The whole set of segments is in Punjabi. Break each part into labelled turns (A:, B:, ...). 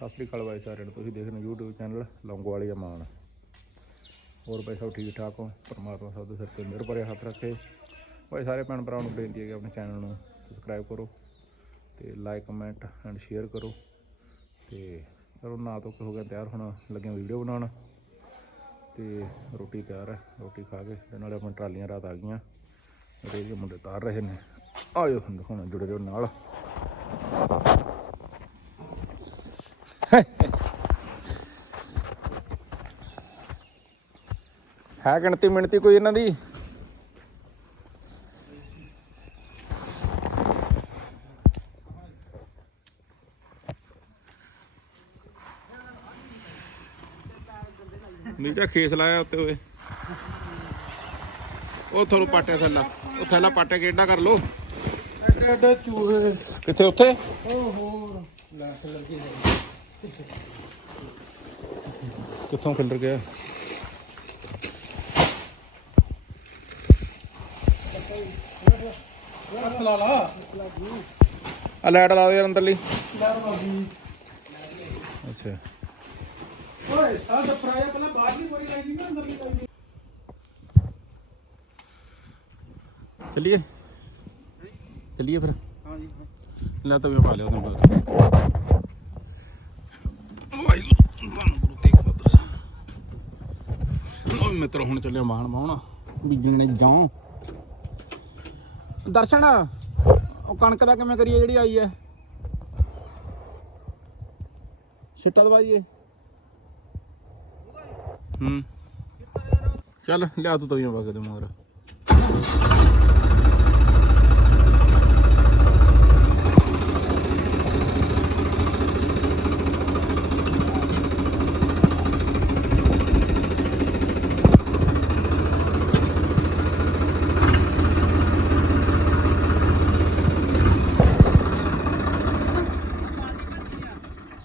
A: ਸਤਿ ਸ੍ਰੀ ਅਕਾਲ ਬਾਈ ਸਾਰਿਆਂ ਨੂੰ। ਤੁਸੀਂ ਦੇਖ ਰਹੇ ਹੋ YouTube ਚੈਨਲ ਲੌਂਗੋ ਵਾਲੀ ਅਮਾਨ ਹੋਰ ਬਾਈ ਸਭ ਠੀਕ ਠਾਕ ਹੋ? ਪਰਮਾਤਮਾ ਸਭ ਦੇ ਸਿਰ ਤੇ ਮਿਹਰ ਭਰਿਆ ਹੱਥ ਰੱਖੇ। ਬਾਈ ਸਾਰੇ ਭੈਣ ਭਰਾਵਾਂ ਨੂੰ ਬੇਨਤੀ ਹੈ ਕਿ ਆਪਣੇ ਚੈਨਲ ਨੂੰ ਸਬਸਕ੍ਰਾਈਬ ਕਰੋ ਤੇ ਲਾਈਕ ਕਮੈਂਟ ਐਂਡ ਸ਼ੇਅਰ ਕਰੋ। ਤੇ ਚਲੋ ਨਾ ਤੋਂ ਹੋ ਗਿਆ, ਤਿਆਰ ਹੋਣਾ, ਲੱਗਿਆ ਵੀਡੀਓ ਬਣਾਉਣ। ਤੇ ਰੋਟੀ ਤਿਆਰ ਹੈ, ਰੋਟੀ ਖਾ ਕੇ ਤੇ ਨਾਲੇ ਆਪਣੀ ਟਰਾਲੀਆਂ ਰਾਤ ਆ ਗਈਆਂ। ਤੇ ਇਹ ਮੁੰਡੇ ਤਾਰ ਰਹੇ ਨੇ। ਆਇਓ ਤੁਹਾਨੂੰ ਦਿਖਾਉਣਾ ਜੁੜੇ ਰਹੋ ਨਾਲ। ਹੈ ਗਿਣਤੀ ਮਿਣਤੀ ਕੋਈ ਇਹਨਾਂ ਦੀ? ਨਹੀਂ ਤਾਂ ਖੇਸ ਲਾਇਆ ਉੱਤੇ ਓਏ। ਉਹ ਤੁਹਾਨੂੰ ਪਾਟਿਆ ਥੱਲਾ। ਉਹ ਥੱਲਾ ਪਾਟਿਆ ਕਿੱਡਾ ਕਰ ਲੋ
B: ਐਡੇ ਐਡੇ ਚੂਹੇ।
A: ਕਿੱਥੇ ਉੱਥੇ?
B: ਹੋਰ। ਲੱਖ ਲੱਗੀ
A: ਕਿੱਥੋਂ ਖਿਲਰ ਗਿਆ?
B: ਹੱਥ ਲਾ ਲਾ।
A: ਆ ਲਾਈਟ ਲਾ ਦਿਓ ਯਾਰ ਅੰਦਰਲੀ। ਅੱਛਾ।
B: ਓਏ ਸਾਹ ਦਾ ਪ੍ਰਾਇਆ ਪਹਿਲਾਂ ਬਾਹਰ ਨਹੀਂ ਬੜੀ ਲਾਈ ਨਾ ਅੰਦਰ ਨਹੀਂ ਲਾਈ
A: ਚੱਲੀਏ? ਚੱਲੀਏ ਫਿਰ।
B: ਹਾਂ ਜੀ
A: ਲੈ ਤਾਂ ਵੀ ਪਾ ਲਿਆ ਉਹਨੇ ਮਿੱਤਰ ਹੁਣ ਚੱਲਿਆ ਮਾਹਣ ਮਾਉਣਾ ਬੀਜਣ ਨੇ ਜਾਉ। ਦਰਸ਼ਨ ਉਹ ਕਣਕ ਦਾ ਕਿਵੇਂ ਕਰੀਏ ਜਿਹੜੀ ਆਈ ਹੈ? ਛਿੱਟਾ ਦਵਾਈਏ। ਹੂੰ। ਚੱਲ ਲਿਆ ਤੂੰ ਤਵੀਆਂ ਪਾ ਕੇ ਮਗਰ।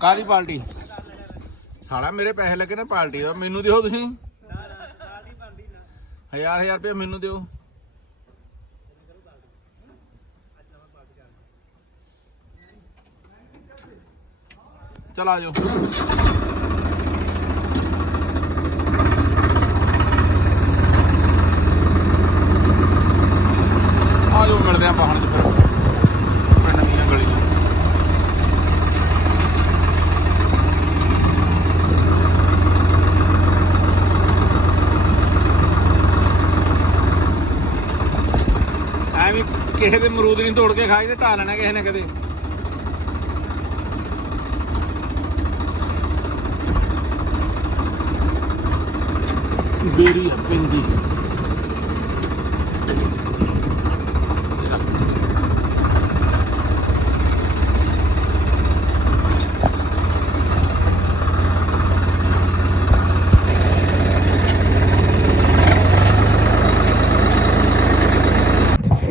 A: ਕਾਦੀ ਪਾਰਟੀ ਸਾਲਾ ਮੇਰੇ ਪੈਸੇ ਲੱਗੇ ਨੇ ਪਾਰਟੀ ਦਾ ਮੈਨੂੰ ਦਿਓ ਤੁਸੀਂ। ਹਜ਼ਾਰ ਹਜ਼ਾਰ ਰੁਪਏ ਮੈਨੂੰ ਦਿਓ। ਚਲ ਆ ਜਾਓ ਆ ਜਾਓ ਮਿਲਦੇ ਆਂ ਪਹਾੜ 'ਚ ਫਿਰ ਪਿੰਡ ਦੀਆਂ ਗਲੀਆਂ ਐਵੇਂ ਕਿਸੇ ਦੇ ਮਰੂਦ ਨਹੀਂ ਤੋੜ ਕੇ ਖਾਈ ਤੇ ਢਾ ਲੈਣਾ ਕਿਸੇ ਨੇ ਕਦੇ। ਬੇਰੀ ਪਿੰਦੀ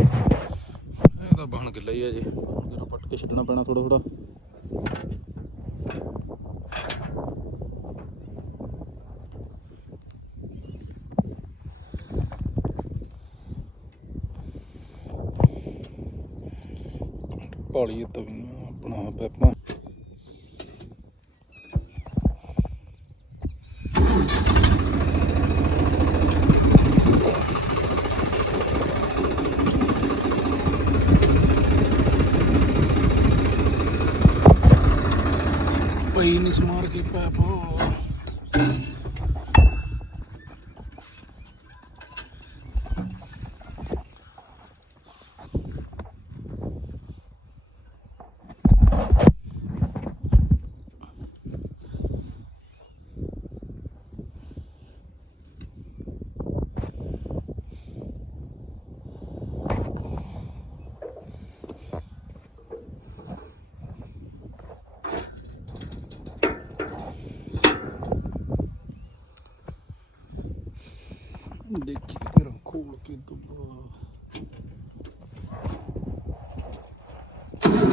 A: ਇਹ ਤਾਂ ਬਾਹਣ ਗਿੱਲਾ ਹੀ ਹੈ ਜੀ ਜਰਾ ਪੱਟ ਕੇ ਛੱਡਣਾ ਪੈਣਾ ਥੋੜਾ ਥੋੜਾ ਪਾਲੀ ਤਵੀਆਂ ਬਣਾ ਪੈਪਾਂ। ਪਈ ਨਹੀਂ ਸਮਾਰ ਕੇ ਪੈਪ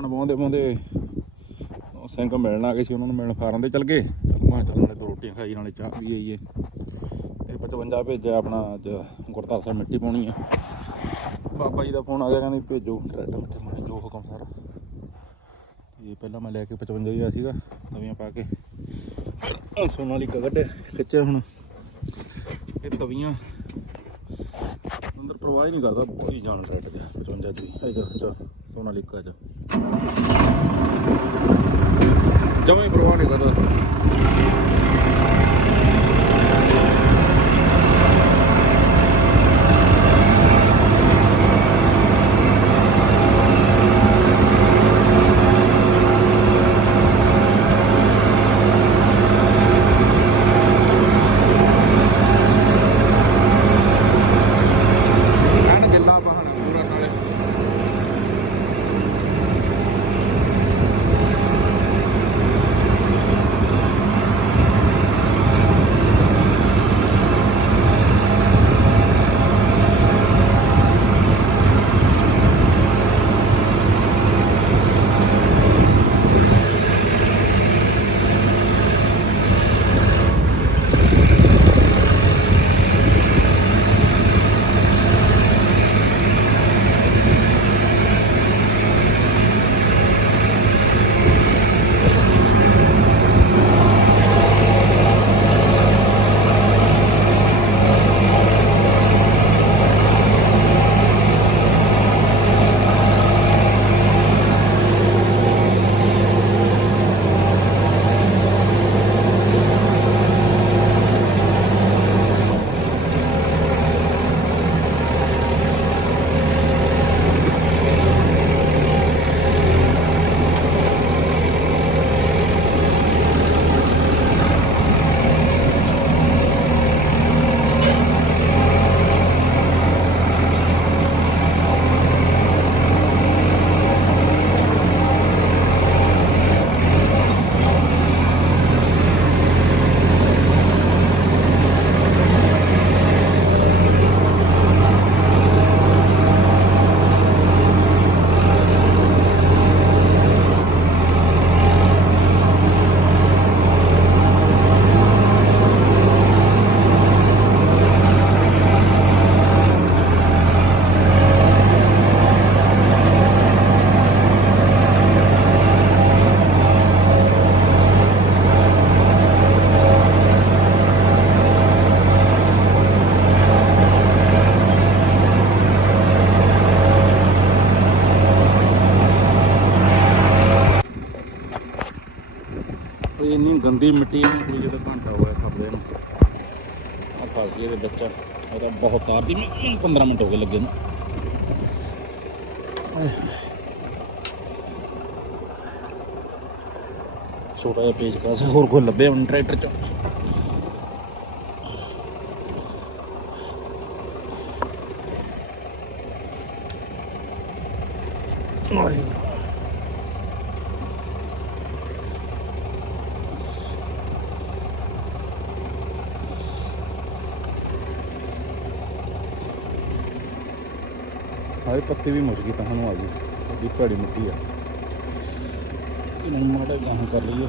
A: ਸਮਾਨ ਪਾਉਂਦੇ ਪਾਉਂਦੇ ਸਿੰਘ ਮਿਲਣ ਆ ਗਏ ਸੀ, ਉਹਨਾਂ ਨੂੰ ਮਿਲਣ ਫਾਰਮ ਤੇ ਚੱਲ ਗਏ। ਚਲ ਮੈਂ ਚੱਲ ਨਾਲੇ ਦੋ ਰੋਟੀਆਂ ਖਾਈ ਨਾਲੇ ਚਾਹ ਪੀ ਆਈਏ ਇਹ 55 ਭੇਜਿਆ ਆਪਣਾ ਅੱਜ ਗੁਰਦਾਸ ਸਾਹਿਬ ਮਿੱਟੀ ਪਾਉਣੀ ਆ। ਬਾਬਾ ਜੀ ਦਾ ਫੋਨ ਆ ਗਿਆ, ਕਹਿੰਦੇ ਭੇਜੋ ਟਰੈਕਟਰ ਮਿੱਟੀ ਮੈਂ ਕਿਹਾ, ਜੋ ਹੁਕਮ ਸਾਰਾ। ਇਹ ਪਹਿਲਾਂ ਮੈਂ ਲੈ ਕੇ 55 ਗਿਆ ਸੀਗਾ ਤਵੀਆਂ ਪਾ ਕੇ। ਸੋਨਾ ਸੋਨਾਲੀਕਾ ਕੱਢਿਆ ਖਿੱਚਿਆ ਹੁਣ। ਇਹ ਤਵੀਆਂ। ਅੰਦਰ ਪ੍ਰਵਾਹ ਹੀ ਨਹੀਂ ਕਰਦਾ ਬਹੁਤ ਹੀ ਜਾਨ ਟਰੈਕਟਰ ਚ 55 ਦੀ ਇਧਰ ਸੋਨਾ ਸੋਨਾਲੀਕਾ ਚ ਜਮਾਂ ਹੀ ਪ੍ਰਵਾਹ ਗੰਦੀ ਮਿੱਟੀ ਨੂੰ ਕੋਈ ਜਦੋਂ ਘੰਟਾ ਹੋਇਆ ਖਪਦੇ ਨੂੰ। ਆ ਫਸ ਗਈ ਇਹਦੇ ਬੱਚਾ, ਇਹ ਬਹੁਤ ਤਾਰਦੀ ਮੈਨੂੰ 15 ਮਿੰਟ ਹੋ ਗਏ ਲੱਗੇ ਨੂੰ। ਛੋਟਾ ਜਿਹਾ ਪੇਜ ਕਾਸ ਹੋਰ ਕੋਈ ਲੱਭਿਆ ਹੁਣ ਟਰੈਕਟਰ ਚ? ਵਾਹਿਗੁਰੂ ਹਾਏ ਪੱਤੇ ਵੀ ਮੁੜ ਗਏ ਤਾਂ ਸਾਨੂੰ ਆ ਗਈ। ਉਹਦੀ ਭੜੀ ਮਿੱਟੀ ਆ। ਇਹਨਾਂ ਨੂੰ ਮਾੜਾ ਗਾਹਾਂ ਕਰ ਲਈਏ।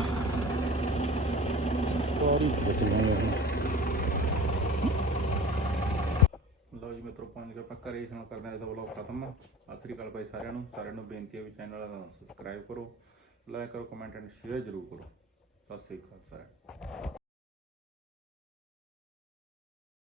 A: ਸਾਰੀ ਫੁੱਟ ਗਏ ਲਓ ਜੀ ਮਿੱਤਰੋ, ਪੰਜ ਕੇ ਆਪਾਂ ਘਰੇ ਸ਼ੁਰੂ ਕਰਦੇ ਹਾਂ ਇਹਦਾ ਵਲੌਗ ਖਤਮ। ਆ ਆਖਰੀ ਗੱਲ ਭਾਈ ਸਾਰਿਆਂ ਨੂੰ ਸਾਰਿਆਂ ਨੂੰ ਬੇਨਤੀ ਹੈ ਵੀ ਚੈਨਲ ਨੂੰ ਸਬਸਕ੍ਰਾਈਬ ਕਰੋ ਲਾਈਕ ਕਰੋ ਕਮੈਂਟ ਐਂਡ ਸ਼ੇਅਰ ਜ਼ਰੂਰ ਕਰੋ। ਸਤਿ ਸ੍ਰੀ ਅਕਾਲ ਸਾਰਿਆਂ